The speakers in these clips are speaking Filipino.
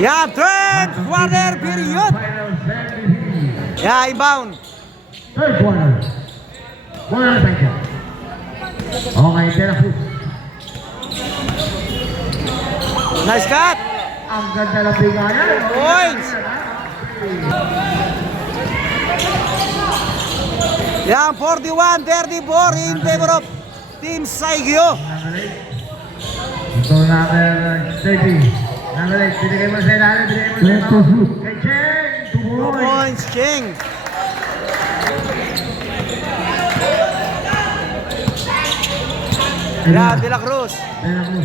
Yeah, third quarter period. Yeah, inbound. Third quarter. 1 second. Okay, De La Cruz. Nice cut. Ang ganda ng bigayan. Points. Yeah, 41-34 in favor of Team Saigyo. Ito number 30. Number 8. Binigay mo sa ilalim. Binigay mo sa ilalim. Kay Cheng. 2 2 points, Cheng. Yeah, De La Cruz. De La Cruz.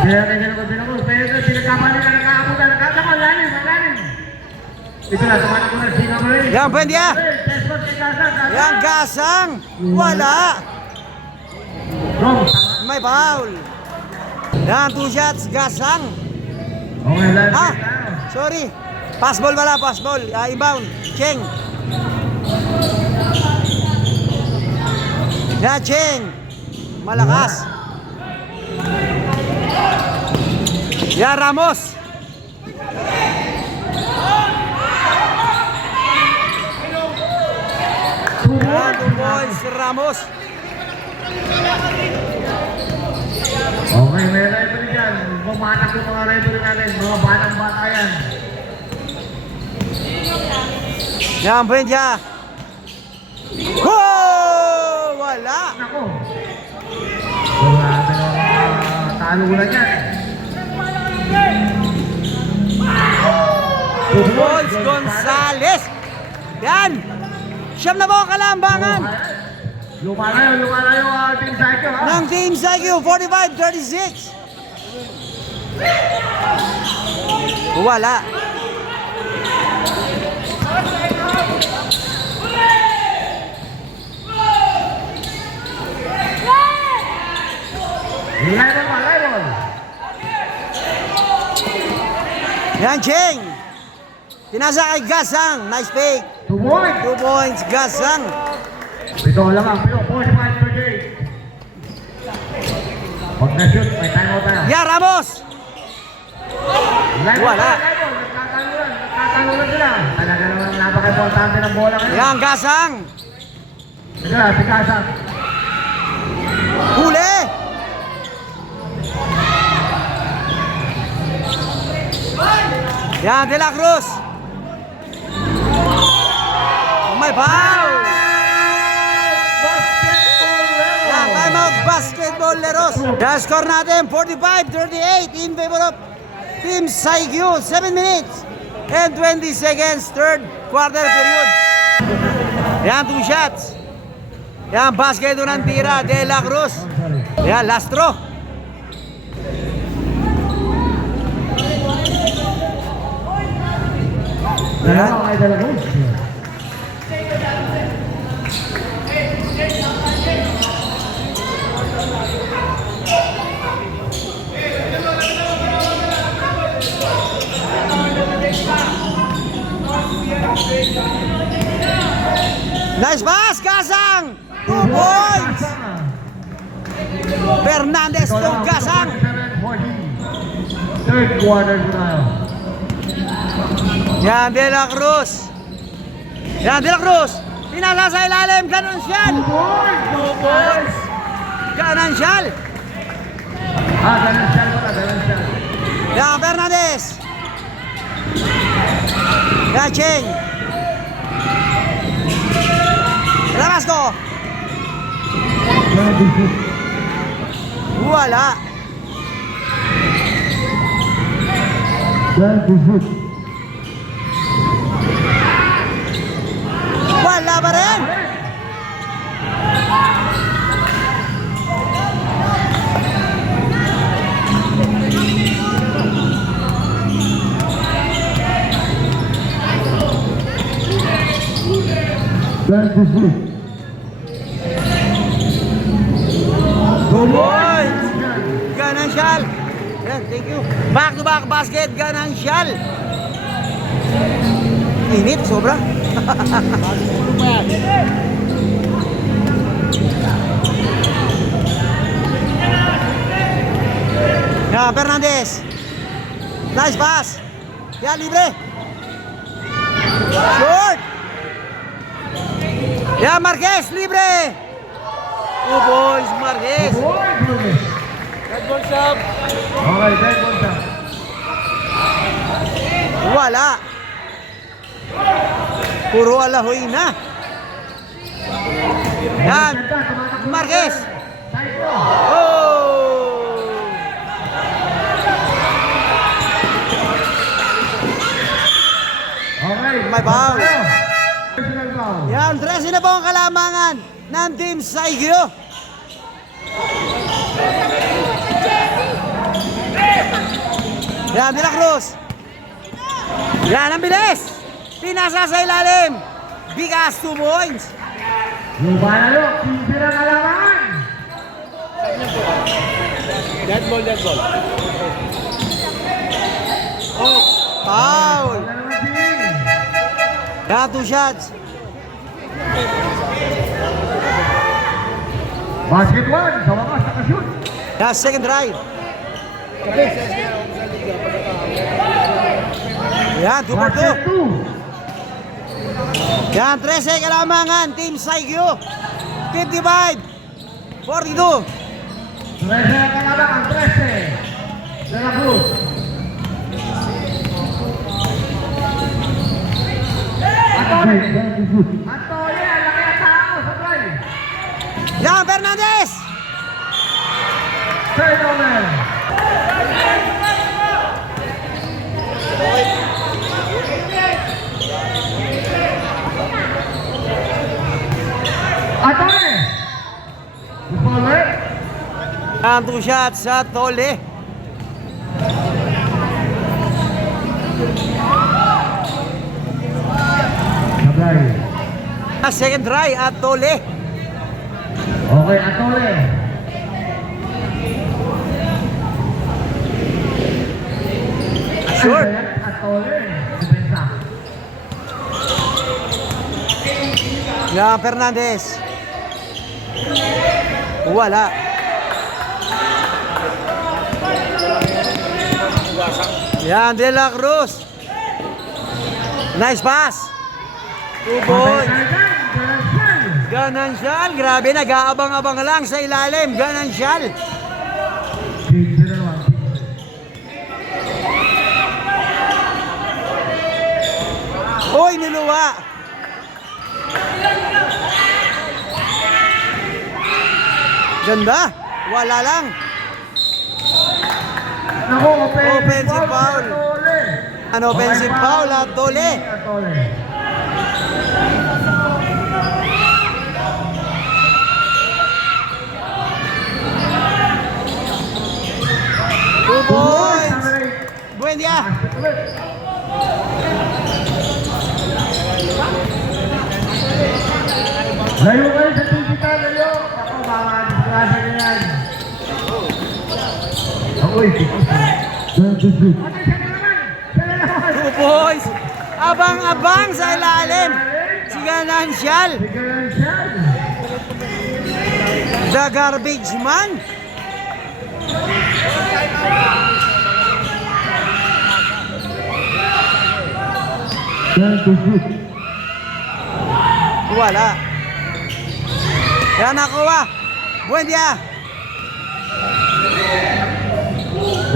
De La Cruz. Pero pinagkamali na nakakapunta. Nakakama. Lalim. Ito na. Tumana ko na si number 8. Yan, Buendia. Yan, Gasang. Wala. Wrong. May foul. Yan, 2 shots, Gasang. Okay, lalim. Ah, sorry. Pass ball wala, pass ball. Inbound. Cheng. Yan, Cheng. Malakas. Yan, Ramos. Yan, 2 points, Ramos. Okay, may referee dyan. Bumanak yung mga referee natin. Mga batang bata yan. Yan, Buendia. Oh! Wala. Ako. Grabe na talunan yan. 2 points, Gonzales. Yan. Siyam na po kalambangan Lumalayo Team Psycho, ha? ng Team Saigyo, 45-36. Wala. Lemon. Yan, Cheng. Pinasa kay Gasang. Nice fake. 2 points. 2 points, Gasang. Pito lang ang pito. 45-38. Pag na-shoot, may time out tayo. Yan, Ramos. Wala. Nagkatalunan sila. Talaga naman napaka-importante ng bola ngayon. Yan, Gasang. Sige, si Gasang. Huli. Yan, De La Cruz. May foul. Yan, timeout, basketball leros. Yan, score natin, 45-38 in favor of Team Saigyo. 7 minutes and 20 seconds, third quarter period. Yan, 2 shots. Yan, basket ng tira, De La Cruz. Yan, Lastro. Yan. Ay, De La Cruz. Nice pass, Gasang. 2 points. Fernandez to Gasang. Third quarter na. Yan, De La Cruz. Yan, De La Cruz. Pinasa sa ilalim, Ganansyal. 2 points. Ganansyal. Ganun siya. Yan, Fernandez. Yan, Cheng. Ramasco. Wala. Wala pa rin. Good points. Ganansyal. Yan, thank you. Back to back basket, Ganansyal. Init, sobra. Yan, Fernandez. Nice pass. Yan, libre. Short. Yan, Marquez, libre. Two boys, Marquez. Red ball shot. Okay, red ball shot. Wala. Puro alahoy na. Yan, Marquez. Oh! Okay, May foul. Personal foul. Yan, 13 na po ang kalamangan ng Team Saigyo. Yan, De La Cruz. Yan, ang bilis. Pinasa sa ilalim. Bigas 2 points. Lumalalo, 15 na kalamangan. Dead ball. Foul. Wala naman din. Yan, 2 shots. Basket 1, sa wakas, nakashoot. Yan, second try. Yan, 2 for 2. Basket 2. Yan, 13 kalamangan. Team Saigyo. 55. 42. 13 na kalamangan, 13. De La Cruz. Atole, ang laki ang tao sa try. Yan, Fernandez. Turnover. Atole. Atole. Yan, 2 shots sa Tole. Sabay. Second try at Tole. Okay, Atole. Short. Atole. Depensa. Yan, Fernandez. Wala. Yan, De La Cruz. Nice pass. 2 points. Ganansyal. Grabe, nag-aabang-abang lang sa ilalim. Ganansyal. Uy, niluwa. Ganda. Wala lang. Naku, Offensive foul. Atole. An offensive foul at Tole. Atole. Two points. Buen dia. Layo kayo sa digital, layo. Ako, mga disgrasya nyo yan. Ako'y, Two points. Abang-abang sa ilalim. Si Ganansyal. The garbage man. Wala. Yan nakuha. Buen dia.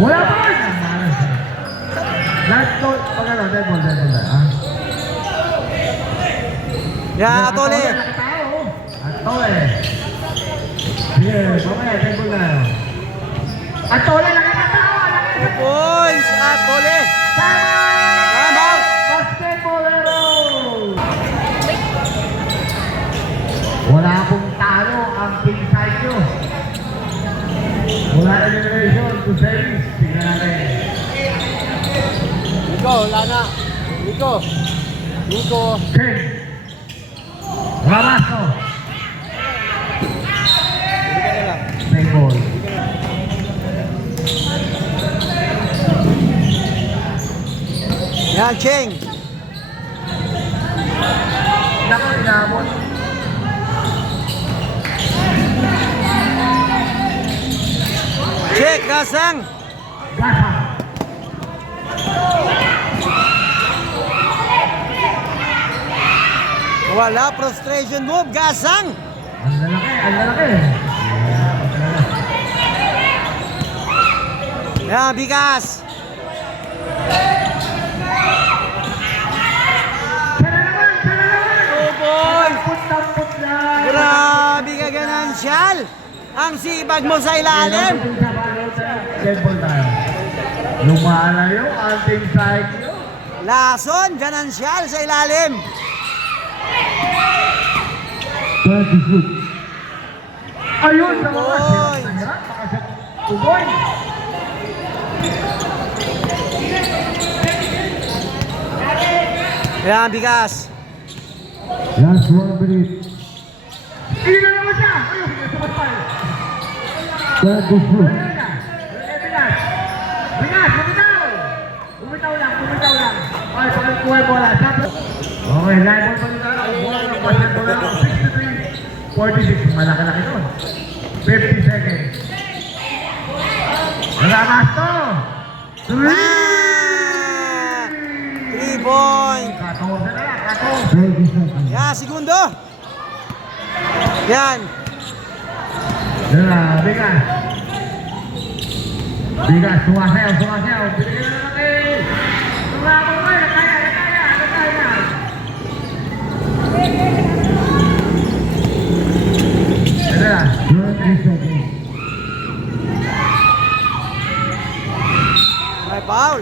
Wala pa rin! Last call, pag ano, dead ball, ha? Yan, Atole. Atole. Sige, mamaya, dead ball na. Atole, nakakatawa! Two points. Atole. Time out. Basketballero! Wala pong talo ang Team Saigyo. Wala elimination to series. Tingnan natin. Nico, wala na. Nico. King. Ramaso. Play ball. Yan, Cheng. Naku, inabot. Check, Dasang. Gasa. Wala, frustration move, Gasang. Ang lalaki, ang lalaki. Yan, bigas. Sana naman, sana naman. Oh boy. Tampot lang. Grabe ka ganansyal. Ang sipag mo sa ilalim. Temple tayo. Lumalayo, ating cycle. Lason, ganansyal sa ilalim. 20 foot. Ayun, sa mga Boy. hirap, makasat. Tuboy. Yan, bigas. Last 1 minute. Iyon na naman siya. Ayun, sumatpal. 20 foot. Ayun na. Bigas. Bigas, bumitaw. Bumitaw lang. Ay, pakikuha yung bola. Okay, live ball pa nila. Bola ng pasyan, bola ng 63-46. Malaki-laki doon. 50 seconds. Nalamas to. 3 point. 14 na lang. 14. Yan, segundo. Yan. Bigas. Bigas, sumasayaw. Binigyan na lang kay. Tumabang mo, nakaya. Ito na. 20 seconds. May foul.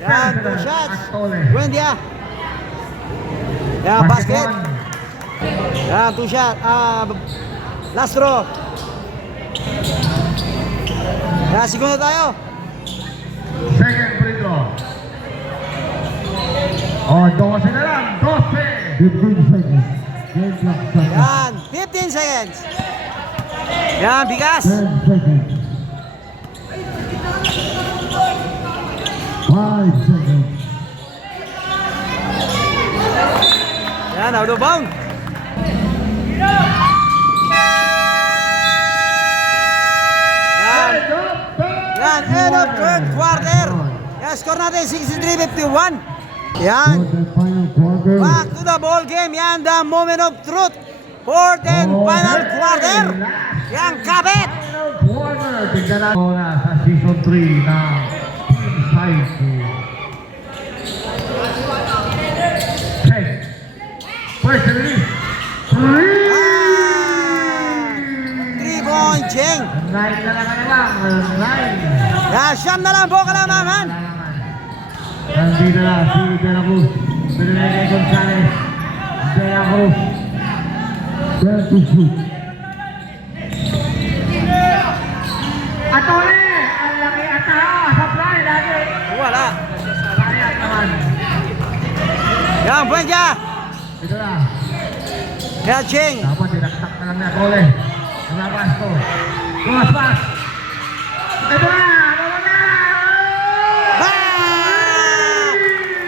Yan, 2 shots. Buendia. Yan, basket. Yan, 2 shot. Last throw. Yan, segundo tayo. Second free throw. Oh, 12 na lang. 12. 15 seconds. Yan, 15 seconds. Yan, bigas. 10 seconds. 5 seconds. Yan, out of bound. Yan, end of third quarter. Yan, score natin 63-51. Yan, The final quarter. back to the ball game. Yan, the moment of truth. Fourth and final quarter. Yan, kabit. Final quarter. Tignan natin na sa season 3 ng Team Psycho. Check. First release. 3-point Cheng. 9 na lang. 9. Yan, siyam na lang po kalamangan. Nandito na si De La Cruz. Pinagay Gonzalez. De La Cruz. 20 feet. Atole! Ang laki ataha! Supply lagi! Wala. Sayang naman. Yan, Buendia. Ito na. Yan, Cheng. Dapat dinaktak na lang ni Atole. Lumabas ko. Lumaspas. Ito na! Ano na?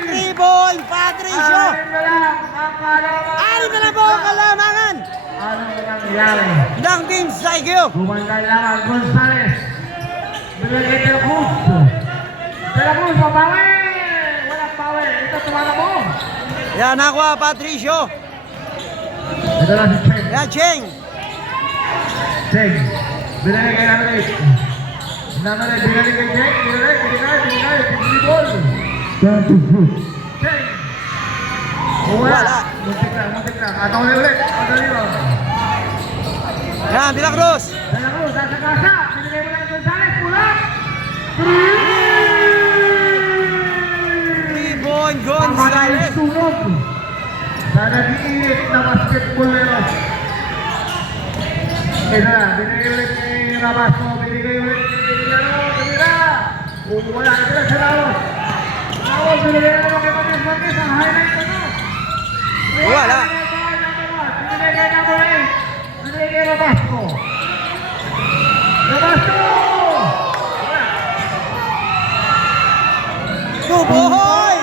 3-point Patricio. Ano na lang po kalamangan Ano nangyari? ng Team Psycho. Bumangkay lang ang Gonzalez. Binigay De La Cruz. De La Cruz, mabawi! Walang bawi. Ito, tumalabo. Yan, nakuha Patricio. Ito na si Cheng. Yan, Cheng. Cheng. Binigay kay Namalit. Namalit, binigay kay Cheng. Binigay. Pinibol. Cheng. Wala. Muntik na. Ataw na ulit. Yan, De La Cruz. De La Cruz, nasa kasa. Binigay mo lang Gonzalez. Pulang. 3-point Gonzalez. Gonzalez. Tunog. Sa nag-iinit na basketballero. Ito na, binigay ulit kay Rabasco. Binigay ulit kay Binira. Wala na sila sa Ramos. Ramos, binigay naman kay Matis. Ang highlight na to. Wala. Binigay kay Namoy. Binigay kay Rabasco. Rabasco! Tuboy.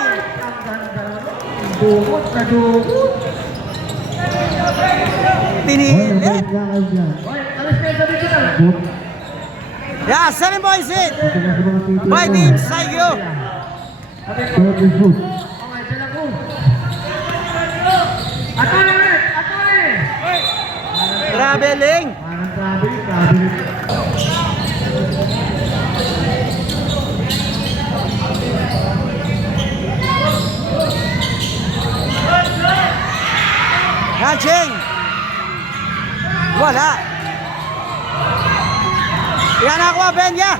Dukot na dukot. Pinilit. Oy, alis kayo sa digital. Yeah, 7 points hit Ito na sa mga titiro. by Team Saigyo. Third and shoot. Okay, De La Cruz. Atole ulit! Atole! Traveling. Parang traveling. Hanching. Wala. Yan ako, Benya.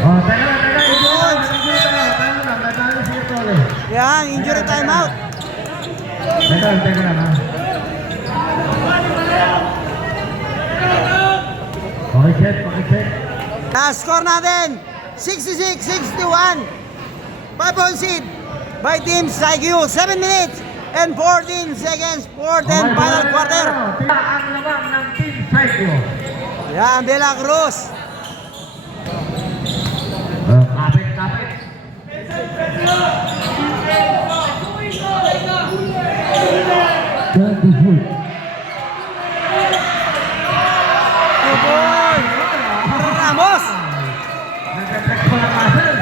Oh, teka. Nadali si Atole. Yan, injury timeout. Teka lang ha. Okay, check. Score natin, 66-61. 5 points hit by Team Saigyo. 7 minutes and 14 seconds. Fourth and final quarter. Ang lamang ng Team Saigyo. Yan, De La Cruz. Kapit. Two points. Ramos. Nag-attack pa ng muscle.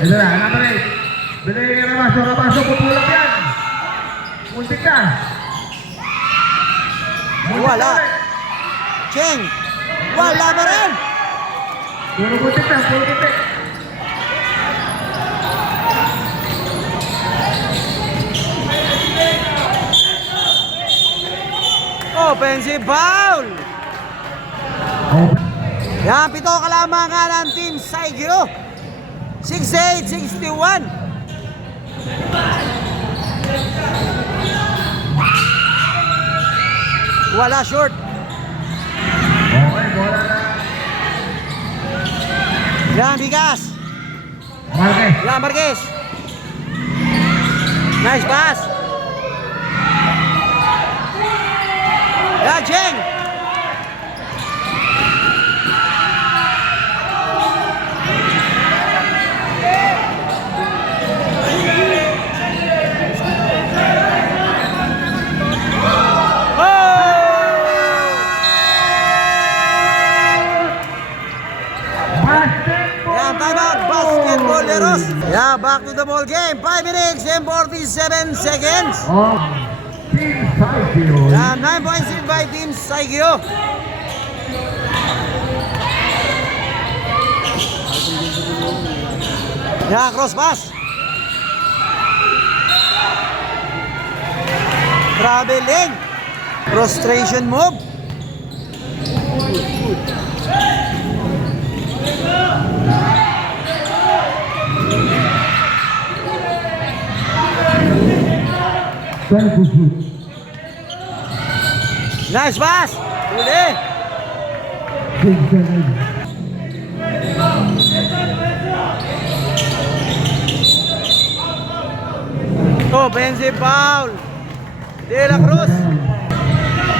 Ito na, number 8. Bilay Rabaso, putulak yan. Muntik ka. Wala. Cheng. Wala pa rin. Puro muntik. Offensive foul. Yan, 7 kalamangan ng Team Saigyo. 68-61. Wala short. Okay, bola na. Yan, Bigas. Marquez. Yan, Marquez. Nice pass. Yan, Cheng. Yeah, timeout, basketballeros. Yeah, back to the ball game. 5 minutes and 47 seconds. Oh, Team Saigyo. Yeah, 9 points in by Team Saigyo. Yeah, cross pass. Traveling. Prostration move. Nice pass. Uli. Offensive foul. De La Cruz.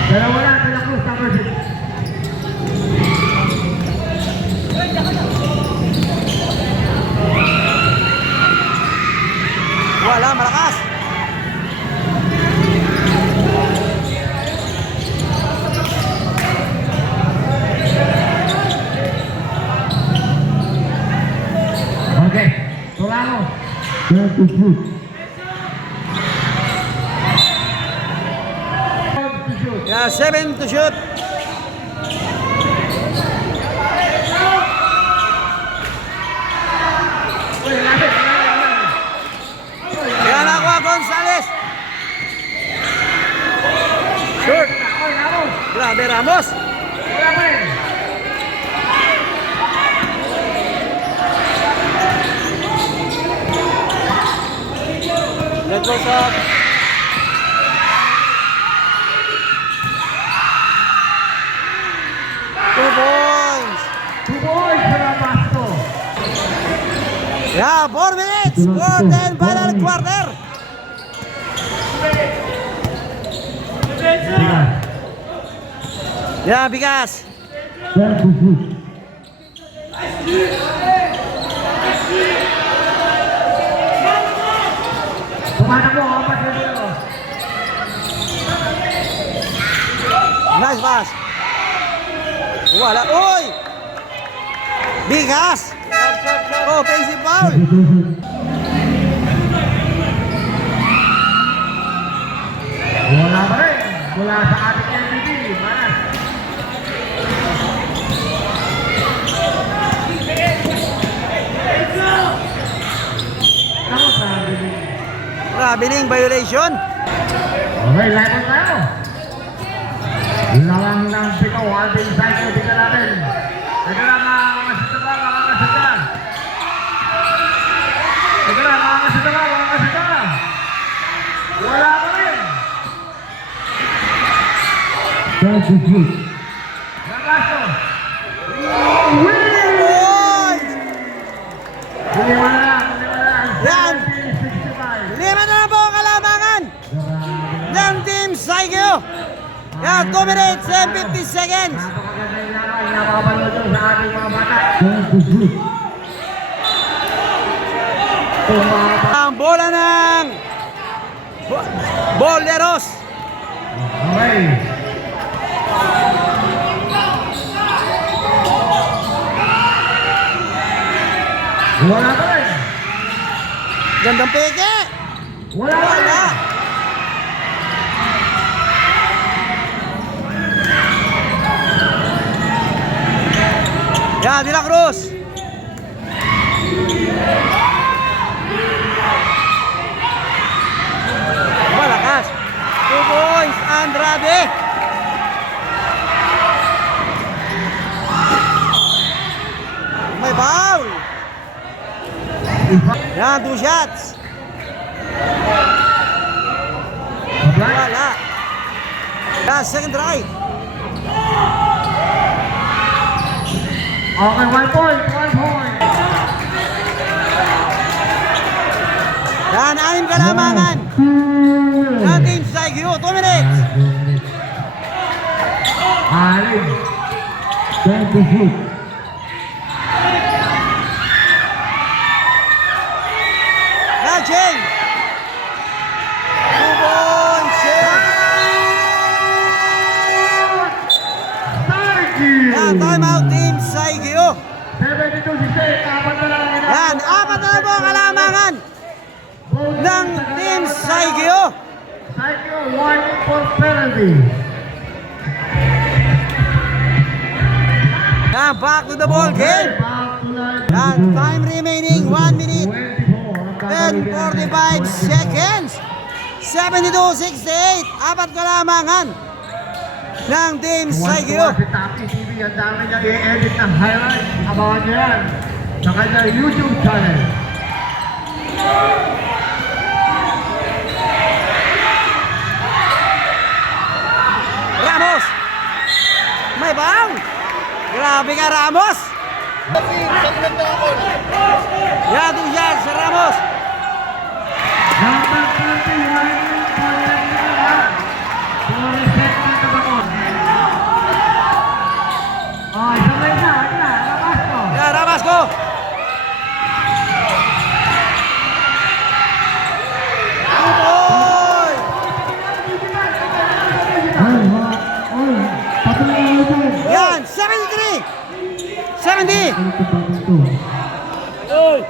Dalawa lang, De La Cruz, number 6. Wala, malakas. Okay, Tulano. Yeah, 7 to shoot. Yan ako, Gonzales. Short. Grabe, Ramos. Let's go, Sob. Two points. 2 points para Basto. Yeah, 4 minutes. Fourth and final quarter. Yeah, Bigas. Tumatakbo, 4 na dito. Nice pass. Wala. Uy! Bigas! Offensive foul. Wala pa rin. Mula sa ating MVP. Manas. Ako sa MVP. Traveling violation. Okay, live on tayo. Lawang ng pito, ating cycle, tingnan natin. Ito na mga kasita ba, mga kasita. Ito na mga kasita ba, mga kasita. Wala pa rin. Nagasto. Points! Lima na lang. Yan. 65. 5 na po ang kalamangan ng Team Saigyo. Yan, 2 minutes and 50 seconds. Napakaganda yung lakay na makapanood yun sa ating mga bata. Ang bola ng Boleros. Okay. Wala pa rin. Gandang peke. Wala pa rin. Wala. Yan, De La Cruz. Malakas. 2 points, Andrade. May foul. Yan, 2 shots. Wala. Yan, second try. Okay, 1 point, 1 point. Yan, 6 kalamangan. Yan, Team Saigyo, 2 minutes. Alin. Yan, Cheng. 2 points, Cheng. Yan, time out, Team Saigyo. 72-68, apat na lang. Yan, 4 na po ang kalamangan ng Team Saigyo. Psycho, 1 for penalty. Yan, back to the ball game. Yan, time remaining 1 minute and 45 seconds. 72-68, 4 kalamangan ng Team Saigyo. Si Taki TV, ang dami niya i-edit ng highlight. Abangan niyo yan sa kanyang YouTube channel. Ramos! May bang! Grabe ka, Ramos! Yan, 2 shots sa Ramos! Number 30, Ryan Paulina. For reset na tabakon. Oh, sabay na, Rabasco. Yan, Ramasco! Tupoy! Yan, 73! 70! Oy!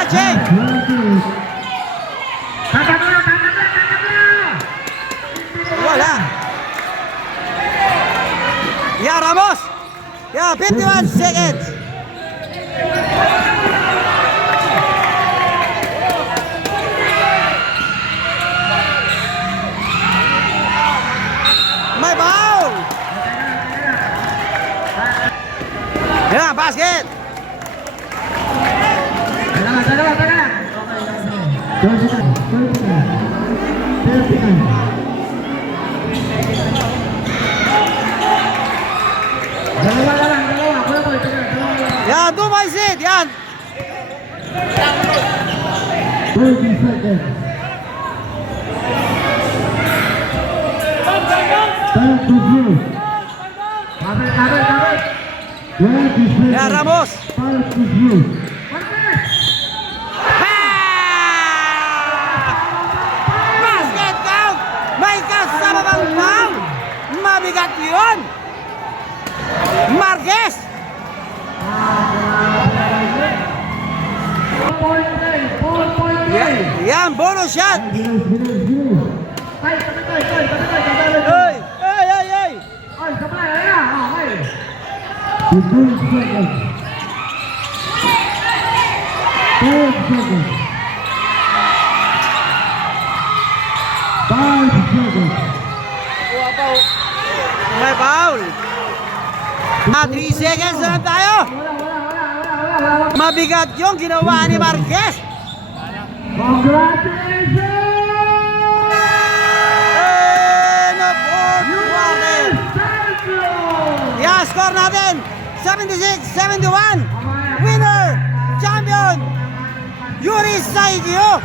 Acheng! Tatak na! Wala! Yan, Ramos! Yan, 51 seconds! May foul! Yan, basket! Taga. Dalawa. Kuya boy, dalawa. Yan, 2 points it! Yan! 30 seconds. Time to shoot. Kapit. Ya Ramos. Basket count! May kasama bang foul? Mabigat yun! Marquez! Yan, bonus shot! Ay! Ay, ay, ay! May foul! 3 seconds na lang tayo! Mabigat yung ginawa ni Marquez! And a fourth quarter! Yan, score natin! 76-71! Winner! Champion! Yuri Saigyo!